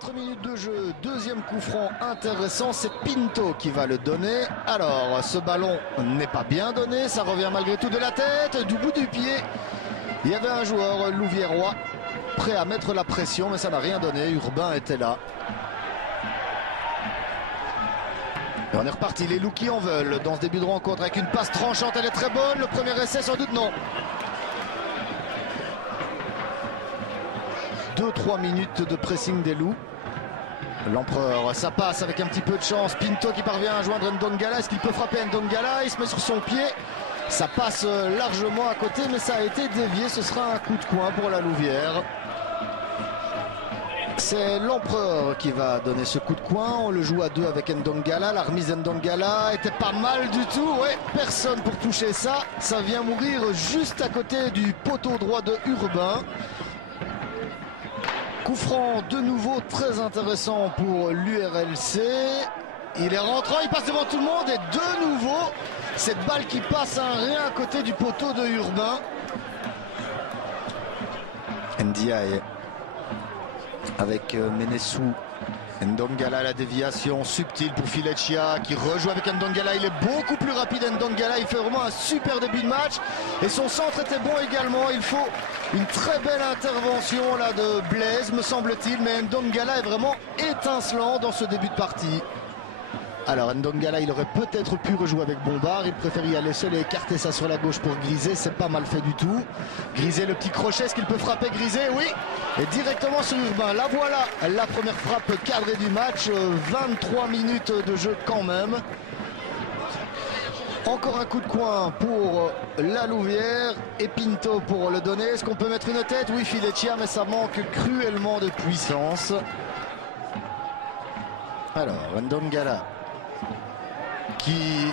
4 minutes de jeu, deuxième coup franc intéressant, c'est Pinto qui va le donner. Alors, ce ballon n'est pas bien donné, ça revient malgré tout de la tête, du bout du pied. Il y avait un joueur, Louviérois, prêt à mettre la pression, mais ça n'a rien donné. Urbain était là. Et on est reparti, les loups qui en veulent dans ce début de rencontre avec une passe tranchante, elle est très bonne. Le premier essai, sans doute non. 2-3 minutes de pressing des loups. L'Empereur, ça passe avec un petit peu de chance. Pinto qui parvient à joindre Ndongala. Est-ce qu'il peut frapper Ndongala? Il se met sur son pied. Ça passe largement à côté, mais ça a été dévié. Ce sera un coup de coin pour la Louvière. C'est l'Empereur qui va donner ce coup de coin. On le joue à deux avec Ndongala. La remise Ndongala était pas mal du tout. Ouais, personne pour toucher ça. Ça vient mourir juste à côté du poteau droit de Urbain. Coup franc de nouveau très intéressant pour l'URLC. Il est rentrant, il passe devant tout le monde et de nouveau cette balle qui passe un rien à côté du poteau de Urbain. Ndiaye avec Menessou. Ndongala, la déviation subtile pour Fileccia qui rejoue avec Ndongala. Il est beaucoup plus rapide, Ndongala. Il fait vraiment un super début de match. Et son centre était bon également. Il faut une très belle intervention là de Blaise, me semble-t-il. Mais Ndongala est vraiment étincelant dans ce début de partie. Alors Ndongala, il aurait peut-être pu rejouer avec Bombard. Il préfère y aller seul et écarter ça sur la gauche pour Grisé. C'est pas mal fait du tout. Grisé, le petit crochet, est-ce qu'il peut frapper Grisé? Oui. Et directement sur Urbain. La voilà, la première frappe cadrée du match. 23 minutes de jeu quand même. Encore un coup de coin pour la Louvière et Pinto pour le donner. Est-ce qu'on peut mettre une tête? Oui, Fileccia, mais ça manque cruellement de puissance. Alors, Ndongala qui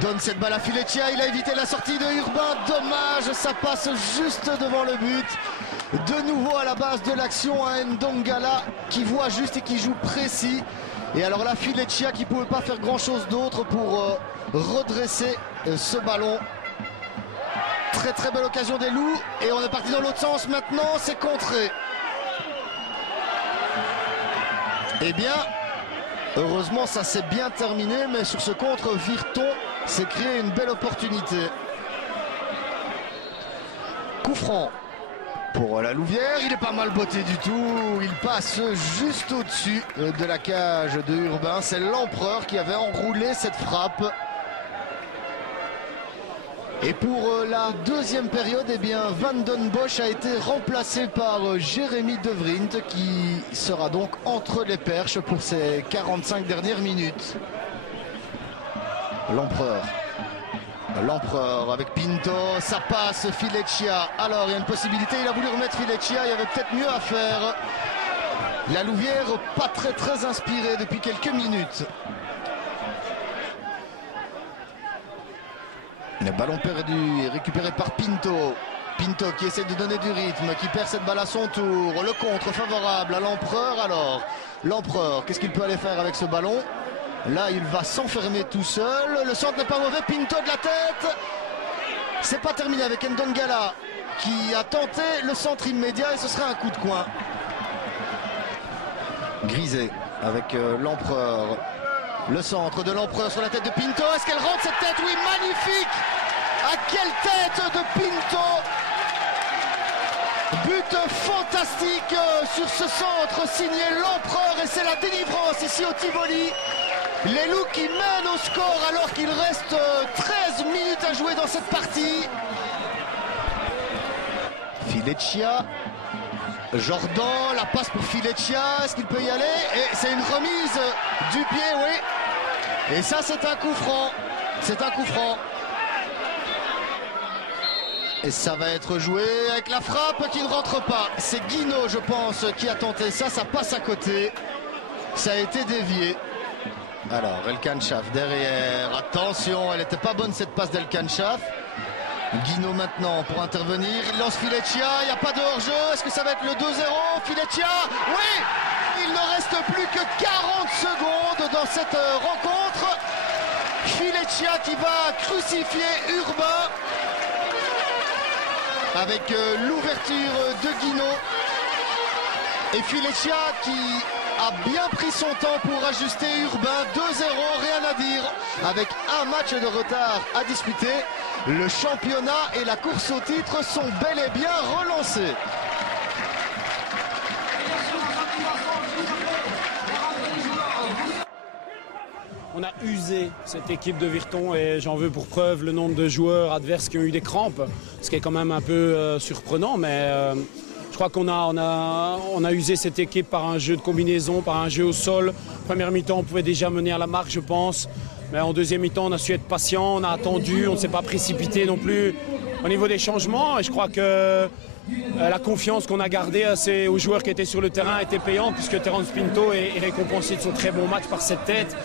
donne cette balle à Fileccia. Il a évité la sortie de Urbain. Dommage, ça passe juste devant le but. De nouveau à la base de l'action, à Ndongala qui voit juste et qui joue précis. Et alors là, Fileccia qui ne pouvait pas faire grand-chose d'autre pour redresser ce ballon. Très très belle occasion des loups. Et on est parti dans l'autre sens maintenant, c'est contré. Eh bien, heureusement, ça s'est bien terminé, mais sur ce contre, Virton s'est créé une belle opportunité. Coup franc pour la Louvière. Il est pas mal botté du tout. Il passe juste au-dessus de la cage de Urbain. C'est l'Empereur qui avait enroulé cette frappe. Et pour la deuxième période, eh bien, Van Den Bosch a été remplacé par Jérémy De Vriend qui sera donc entre les perches pour ces 45 dernières minutes. L'Empereur avec Pinto, ça passe, Fileccia. Alors il y a une possibilité, il a voulu remettre Fileccia, il y avait peut-être mieux à faire. La Louvière pas très inspirée depuis quelques minutes. Le ballon perdu est récupéré par Pinto. Pinto qui essaie de donner du rythme, qui perd cette balle à son tour. Le contre favorable à l'Empereur. Alors, l'Empereur, qu'est-ce qu'il peut aller faire avec ce ballon? Là, il va s'enfermer tout seul. Le centre n'est pas mauvais. Pinto de la tête. C'est pas terminé avec Ndongala qui a tenté le centre immédiat et ce sera un coup de coin. Grisé avec l'Empereur. Le centre de l'Empereur sur la tête de Pinto. Est-ce qu'elle rentre cette tête? Oui, magnifique! À quelle tête de Pinto! But fantastique sur ce centre signé l'Empereur et c'est la délivrance ici au Tivoli. Les loups qui mènent au score alors qu'il reste 13 minutes à jouer dans cette partie. Fileccia. Jordan, la passe pour Fileccia, est-ce qu'il peut y aller? Et c'est une remise du pied, oui. Et ça, c'est un coup franc. C'est un coup franc. Et ça va être joué avec la frappe qui ne rentre pas. C'est Guino, je pense, qui a tenté ça. Ça passe à côté. Ça a été dévié. Alors, El Kanchaf derrière. Attention, elle n'était pas bonne cette passe d'El Kanchaf. Guino maintenant pour intervenir, il lance Fileccia, il n'y a pas de hors-jeu, est-ce que ça va être le 2-0? Fileccia, oui! Il ne reste plus que 40 secondes dans cette rencontre. Fileccia qui va crucifier Urbain avec l'ouverture de Guino. Et Fileccia qui a bien pris son temps pour ajuster Urbain. 2-0, rien à dire. Avec un match de retard à disputer, le championnat et la course au titre sont bel et bien relancés. On a usé cette équipe de Virton et j'en veux pour preuve le nombre de joueurs adverses qui ont eu des crampes, ce qui est quand même un peu surprenant, mais je crois qu'on a usé cette équipe par un jeu de combinaison, par un jeu au sol. Première mi-temps, on pouvait déjà mener à la marque, je pense, mais en deuxième mi-temps, on a su être patient, on a attendu, on ne s'est pas précipité non plus au niveau des changements et je crois que la confiance qu'on a gardée aux joueurs qui étaient sur le terrain était payante puisque Terence Pinto est récompensé de son très bon match par cette tête.